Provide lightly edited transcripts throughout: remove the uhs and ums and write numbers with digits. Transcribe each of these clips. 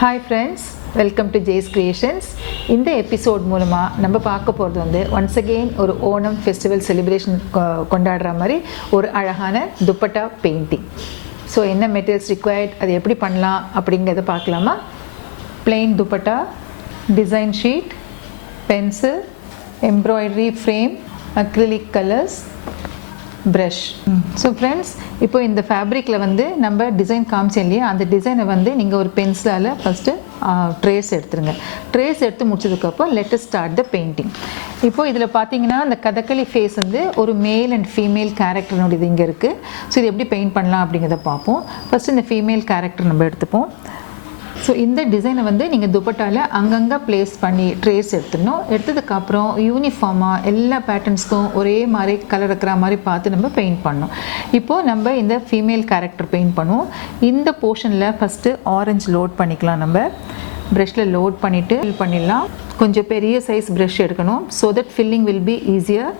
Hi friends, welcome to Jay's Creations. இந்த episode மூலமா நம்ம பார்க்க போறது வந்து once again ஒரு ஓணம் ஃபெஸ்டிவல் செலிப்ரேஷன் கொண்டாடுற மாதிரி ஒரு அழகான துப்பட்டா பெயிண்டிங். ஸோ என்ன மெட்டீரியல்ஸ் ரிக்வயர்ட், அது எப்படி பண்ணலாம் அப்படிங்கிறத பார்க்கலாமா? plain dupatta, design sheet, pencil, embroidery frame, acrylic colours, brush. So friends, இப்போ இந்த ஃபேப்ரிக்கில் வந்து நம்ம டிசைன் காமிச்சோம் இல்லையா, அந்த டிசைனை வந்து நீங்கள் ஒரு பென்சிலால் ஃபஸ்ட்டு ட்ரேஸ் எடுத்துருங்க. ட்ரேஸ் எடுத்து முடிச்சதுக்கப்புறம் let us start the painting. இப்போது இதில் பார்த்தீங்கன்னா அந்த கதகளி ஃபேஸ் வந்து ஒரு மேல் அண்ட் ஃபீமேல் கேரக்டர்னுடையது இங்கே இருக்குது. ஸோ இது எப்படி பெயிண்ட் பண்ணலாம் அப்படிங்கிறத பார்ப்போம். ஃபஸ்ட்டு இந்த ஃபீமேல் கேரக்டர் நம்ம எடுத்துப்போம். ஸோ இந்த டிசைனை வந்து நீங்கள் துப்பட்டாவில் அங்கங்கே ப்ளேஸ் பண்ணி ட்ரேஸ் எடுத்துடணும். எடுத்ததுக்கப்புறம் யூனிஃபார்மாக எல்லா பேட்டர்ன்ஸ்க்கும் ஒரே மாதிரி கலர் இருக்கிற மாதிரி பார்த்து நம்ம பெயிண்ட் பண்ணணும். இப்போது நம்ம இந்த ஃபீமேல் கேரக்டர் பெயிண்ட் பண்ணுவோம். இந்த போர்ஷனில் ஃபஸ்ட்டு ஆரஞ்சு லோட் பண்ணிக்கலாம். நம்ம ப்ரஷில் லோட் பண்ணிவிட்டு ஃபில் பண்ணிடலாம். கொஞ்சம் பெரிய சைஸ் ப்ரஷ் எடுக்கணும் so that filling will be easier.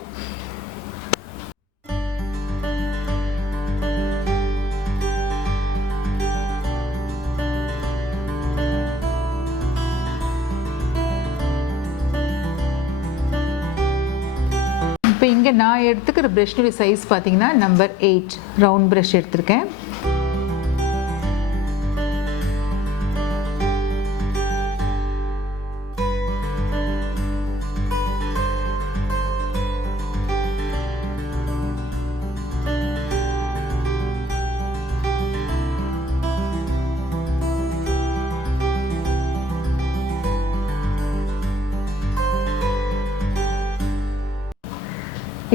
இப்போ இங்கே நான் எடுத்துக்கிற ப்ரஷ்னுடைய சைஸ் பார்த்தீங்கன்னா நம்பர் 8 ரவுண்ட் ப்ரஷ் எடுத்திருக்கேன்.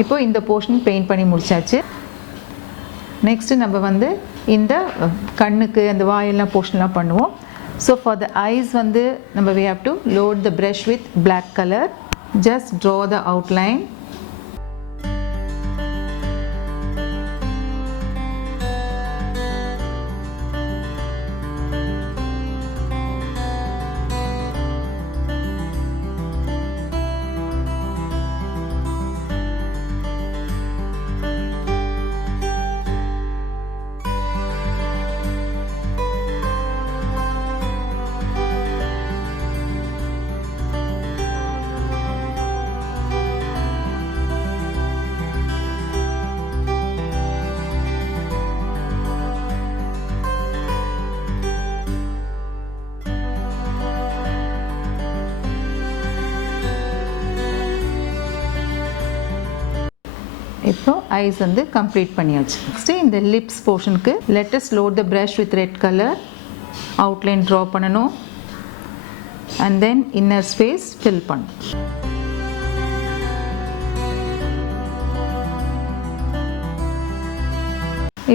இப்போ இந்த போர்ஷன் பெயிண்ட் பண்ணி முடிச்சாச்சு. நெக்ஸ்ட்டு நம்ம வந்து இந்த கண்ணுக்கு அந்த வாயெல்லாம் போர்ஷன்லாம் பண்ணுவோம். ஸோ ஃபார் த ஐஸ் வந்து நம்ம we have to load the brush with black color. Just draw the outline. இப்போ ஐஸ் வந்து கம்ப்ளீட் பண்ணியாச்சு. நெக்ஸ்ட்டு இந்த லிப்ஸ் போர்ஷனுக்கு let us load the brush with red colour. Outline draw பண்ணணும் and then inner space fill பண்ணணும்.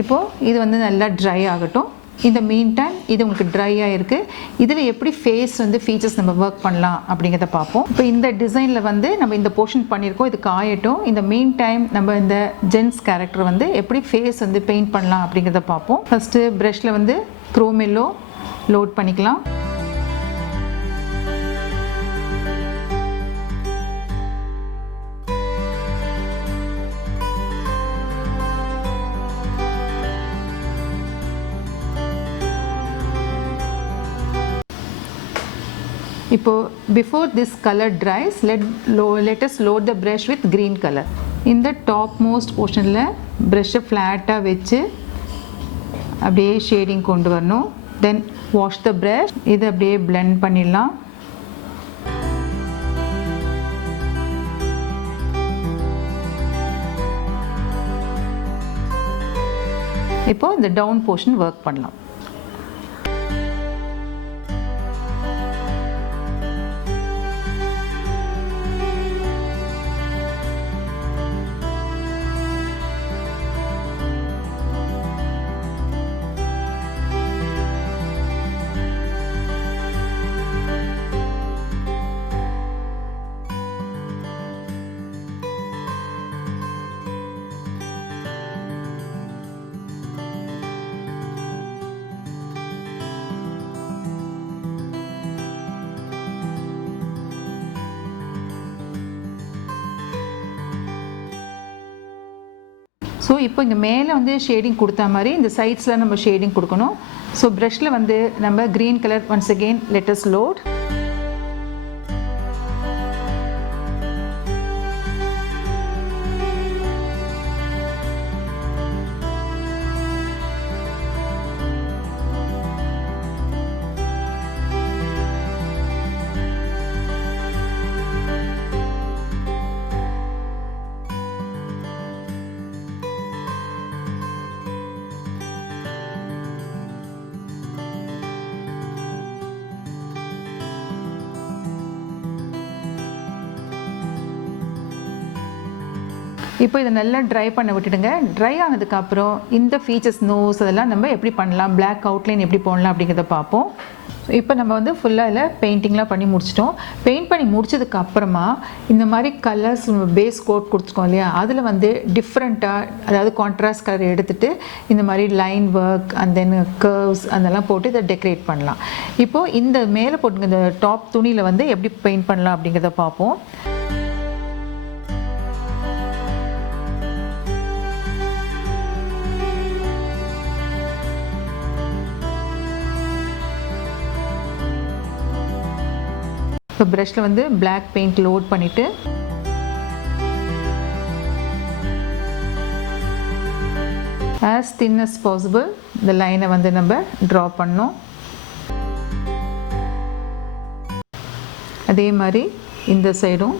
இப்போது இது வந்து நல்லா ட்ரை ஆகட்டும். இந்த மீன் டைம் இது உங்களுக்கு ட்ரை ஆகிருக்கு. இதில் எப்படி ஃபேஸ் வந்து ஃபீச்சர்ஸ் நம்ம ஒர்க் பண்ணலாம் அப்படிங்கிறத பார்ப்போம். இப்போ இந்த டிசைனில் வந்து நம்ம இந்த போர்ஷன் பண்ணியிருக்கோம், இது காயட்டும். இந்த மீன் டைம் நம்ம இந்த ஜென்ஸ் கேரக்டர் வந்து எப்படி ஃபேஸ் வந்து பெயிண்ட் பண்ணலாம் அப்படிங்கிறத பார்ப்போம். ஃபஸ்ட்டு ப்ரஷில் வந்து க்ரோம் எல்லோ லோட் பண்ணிக்கலாம். இப்போது before this colour dries let us load the brush with green color. இந்த டாப் மோஸ்ட் போர்ஷனில் ப்ரஷ்ஷை ஃப்ளாட்டாக வச்சு அப்படியே ஷேடிங் கொண்டு வரணும். Then wash the brush. இது அப்படியே பிளெண்ட் பண்ணிடலாம். இப்போது இந்த டவுன் போர்ஷன் ஒர்க் பண்ணலாம். ஸோ இப்போ இங்கே மேலே வந்து ஷேடிங் கொடுத்த மாதிரி இந்த சைட்ஸில் நம்ம ஷேடிங் கொடுக்கணும். ஸோ ப்ரஷில் வந்து நம்ம green colour once again let us load. இப்போ இதை நல்லா ட்ரை பண்ண விட்டுடுங்க. ட்ரை ஆனதுக்கப்புறம் இந்த ஃபீச்சர்ஸ் நோஸ் அதெல்லாம் நம்ம எப்படி பண்ணலாம், பிளாக் அவுட்லைன் எப்படி போடலாம் அப்படிங்கிறத பார்ப்போம். இப்போ நம்ம வந்து ஃபுல்லாக இதில் பெயிண்டிங்லாம் பண்ணி முடிச்சிட்டோம். பெயிண்ட் பண்ணி முடிச்சதுக்கப்புறமா இந்த மாதிரி கலர்ஸ் பேஸ் கோட் கொடுத்துருக்கோம் இல்லையா, அதில் வந்து டிஃப்ரெண்ட்டாக அதாவது கான்ட்ராஸ்ட் கலர் எடுத்துகிட்டு இந்த மாதிரி line work and then curves அதெல்லாம் போட்டு இதை டெக்கரேட் பண்ணலாம். இப்போது இந்த மேலே போட்டுங்க இந்த டாப் துணியில் வந்து எப்படி பெயிண்ட் பண்ணலாம் அப்படிங்கிறத பார்ப்போம். இப்போ ப்ரஷில் வந்து பிளாக் பெயிண்ட் லோட் பண்ணிவிட்டு as thin as possible இந்த லைனை வந்து நம்ம ட்ரா பண்ணோம். அதே மாதிரி இந்த சைடும்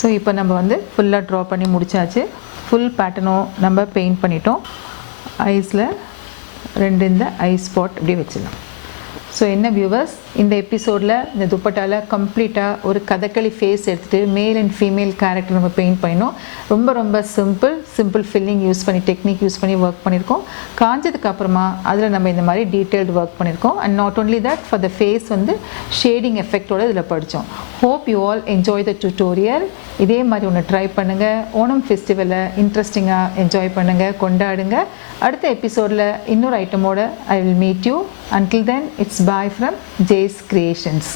ஸோ இப்போ நம்ம வந்து ஃபுல்லாக ட்ரா பண்ணி முடிச்சாச்சு. ஃபுல் பேட்டர்னும் நம்ம பெயிண்ட் பண்ணிட்டோம். ஐஸில் 2 இந்த ஐ ஸ்பாட் இப்படி வச்சிடலாம். ஸோ என்ன வியூவர்ஸ், இந்த எபிசோடில் இந்த துப்பட்டாவில் கம்ப்ளீட்டாக ஒரு கதகளி ஃபேஸ் எடுத்துகிட்டு மேல் அண்ட் ஃபீமேல் கேரக்டர் நம்ம பெயிண்ட் பண்ணினோம். ரொம்ப சிம்பிள் ஃபில்லிங் யூஸ் பண்ணி டெக்னிக் யூஸ் பண்ணி ஒர்க் பண்ணியிருக்கோம். காஞ்சதுக்கப்புறமா அதில் நம்ம இந்த மாதிரி டீட்டெயில்டு ஒர்க் பண்ணியிருக்கோம். And not only that for the face வந்து ஷேடிங் எஃபெக்டோடு இதில் படித்தோம். Hope you all enjoy the tutorial. இதே மாதிரி ஒன்று ட்ரை பண்ணுங்கள். ஓணம் ஃபெஸ்டிவலை இன்ட்ரெஸ்டிங்காக என்ஜாய் பண்ணுங்கள், கொண்டாடுங்க. அடுத்த எபிசோடில் இன்னொரு ஐட்டமோட I will meet you. Until then, it's bye from Jay's Creations.